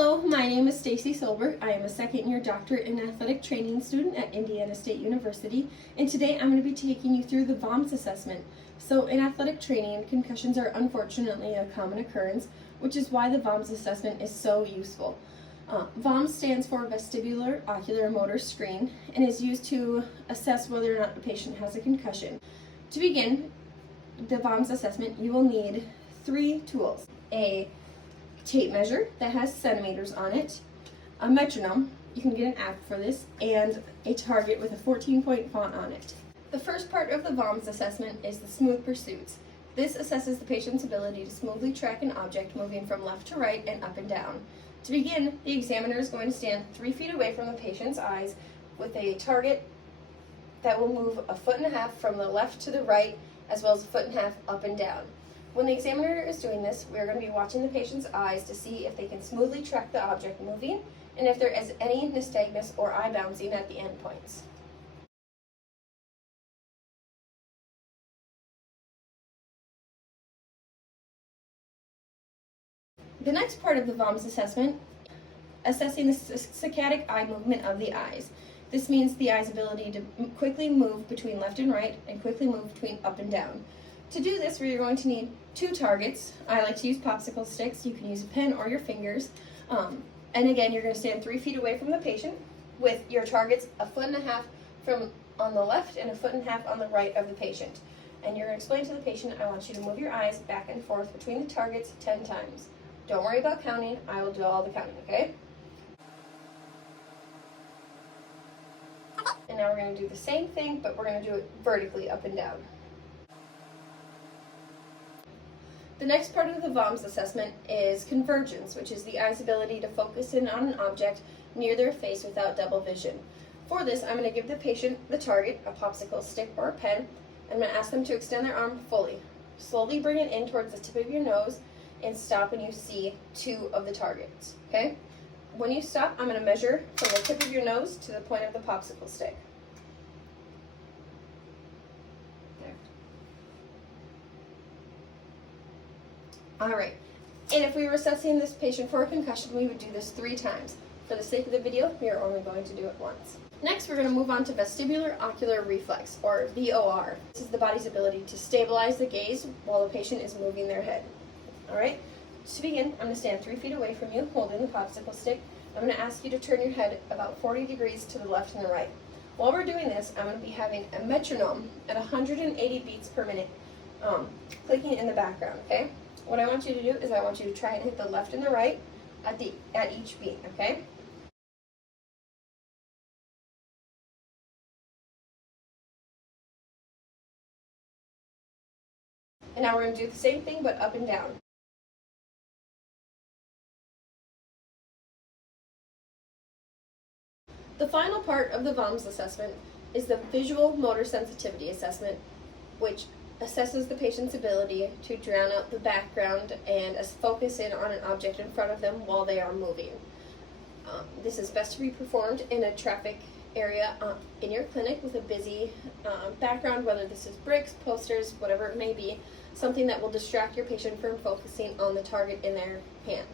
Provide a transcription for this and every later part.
Hello, my name is Stacy Solberg. I am a second-year doctorate in athletic training student at Indiana State University, and today I'm going to be taking you through the VOMS assessment. So in athletic training, concussions are unfortunately a common occurrence, which is why the VOMS assessment is so useful. VOMS stands for Vestibular Ocular Motor Screening and is used to assess whether or not a patient has a concussion. To begin the VOMS assessment, you will need 3 tools: a tape measure that has centimeters on it, a metronome, you can get an app for this, and a target with a 14-point font on it. The first part of the VOMS assessment is the smooth pursuits. This assesses the patient's ability to smoothly track an object moving from left to right and up and down. To begin, the examiner is going to stand 3 feet away from the patient's eyes with a target that will move 1.5 feet from the left to the right, as well as 1.5 feet up and down. When the examiner is doing this, we are going to be watching the patient's eyes to see if they can smoothly track the object moving and if there is any nystagmus or eye bouncing at the endpoints. The next part of the VOMS assessment, assessing the saccadic eye movement of the eyes. This means the eye's ability to quickly move between left and right and quickly move between up and down. To do this, we're going to need 2 targets. I like to use popsicle sticks. You can use a pen or your fingers. And again, you're going to stand 3 feet away from the patient with your targets 1.5 feet from on the left and 1.5 feet on the right of the patient. And you're going to explain to the patient, I want you to move your eyes back and forth between the targets 10 times. Don't worry about counting. I will do all the counting, okay? And now we're going to do the same thing, but we're going to do it vertically up and down. The next part of the VOMS assessment is convergence, which is the eye's ability to focus in on an object near their face without double vision. For this, I'm going to give the patient the target, a popsicle stick or a pen. I'm going to ask them to extend their arm fully. Slowly bring it in towards the tip of your nose and stop when you see 2 of the targets, okay? When you stop, I'm going to measure from the tip of your nose to the point of the popsicle stick. Alright, and if we were assessing this patient for a concussion, we would do this 3 times. For the sake of the video, we are only going to do it once. Next, we're going to move on to vestibular ocular reflex, or VOR. This is the body's ability to stabilize the gaze while the patient is moving their head. Alright, to begin, I'm going to stand 3 feet away from you, holding the popsicle stick. I'm going to ask you to turn your head about 40 degrees to the left and the right. While we're doing this, I'm going to be having a metronome at 180 beats per minute, clicking in the background, okay? What I want you to do is I want you to try and hit the left and the right at each beat, okay? And now we're going to do the same thing but up and down. The final part of the VOMS assessment is the visual motor sensitivity assessment, which assesses the patient's ability to drown out the background and focus in on an object in front of them while they are moving. This is best to be performed in a traffic area in your clinic with a busy background, whether this is bricks, posters, whatever it may be, something that will distract your patient from focusing on the target in their hand.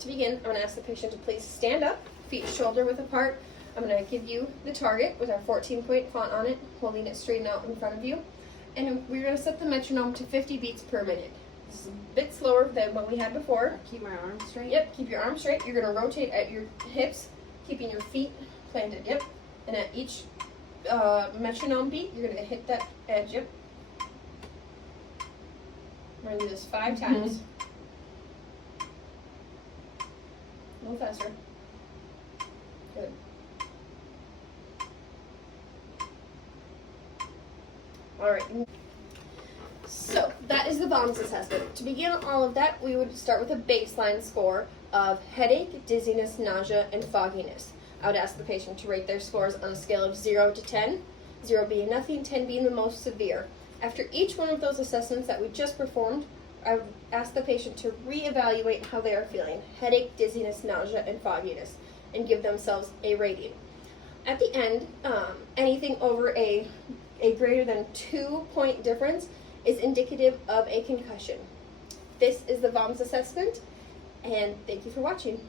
To begin, I'm going to ask the patient to please stand up, feet shoulder width apart. I'm going to give you the target with our 14-point font on it, holding it straightened out in front of you. And we're going to set the metronome to 50 beats per minute. This is a bit slower than what we had before. Keep my arms straight? Yep, keep your arms straight. You're going to rotate at your hips, keeping your feet planted, yep. And at each metronome beat, you're going to hit that edge, yep. We're going to do this 5 times. A little faster. Good. Alright, so that is the VOMS assessment. To begin all of that, we would start with a baseline score of headache, dizziness, nausea, and fogginess. I would ask the patient to rate their scores on a scale of 0 to 10, 0 being nothing, 10 being the most severe. After each one of those assessments that we just performed, I would ask the patient to reevaluate how they are feeling, headache, dizziness, nausea, and fogginess, and give themselves a rating. At the end, anything over a greater than 2-point difference is indicative of a concussion. This is the VOMS assessment, and thank you for watching.